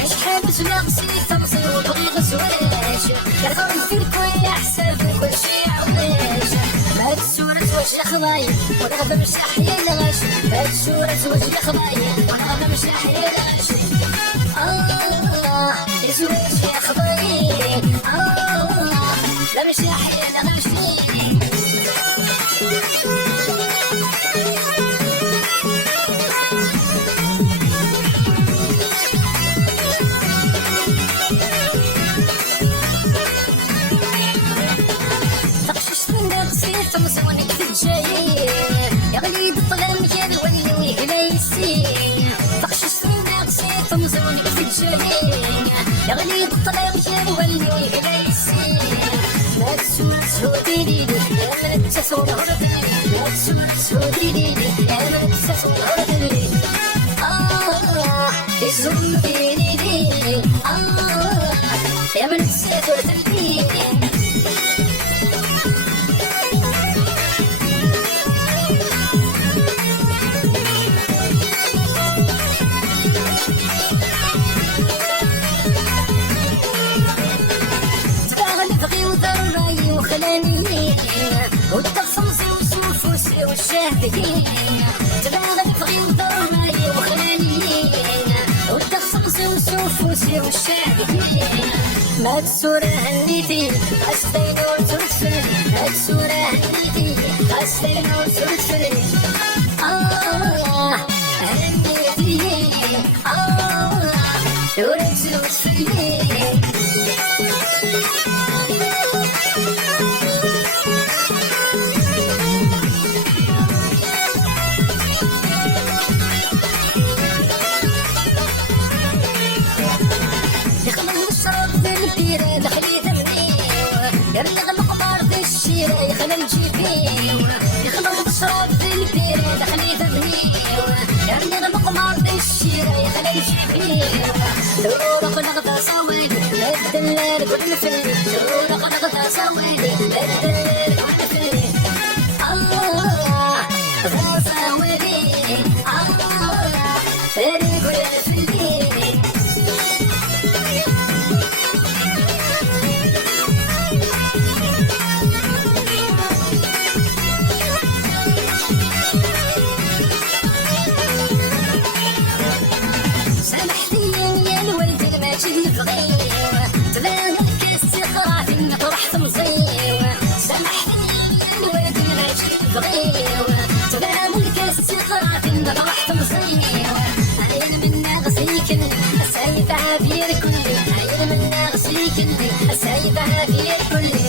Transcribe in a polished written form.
عيش حابس ناقصي تمصي وبغي غزواش كرهون في الكل حساب كل شي عواش بهاد الصورة زواج الخضايا ونغدا مش أحيا الغاش بهاد الصورة زواج الخضايا ونغدا مش أحيا الغاش يا زواج يا خضايا لا مش أحيا الغاش تمسونك في الجايين يا غليد الظلام يا الولي ويقلا يسين تقشش ناقصي تمسونك في الجايين يا غليد الظلام يا الولي ويقلا يسين ما تسول سودي ليلي يا ما تسول هردني ما تسول سودي ليلي يا ما تسول هردني يزومي ليلي يا ما تسول هردني والتخصصي وسوفوسي والشاهدين تبغى تبغي وضرماي وخلانيين والتخصصي وسوفوسي والشاهدين ما تسورة هنيتي أستين وترسلي ما تسورة هنيتي أستين وترسلي هنيتي ورسل وتسلي يرنغ القمر في الشيرة يخلم جيبيو يخلم بشراب في البيرة دخلي ذبنيو يرنغ القمر في الشيرة يخلم جيبيو دورق نغضى سويدي الدلال كل مفل دورق نغضى سويدي الدلال كل مفل الله غاصة ولي الله فريق ولا في البيت السيدة هذه الكل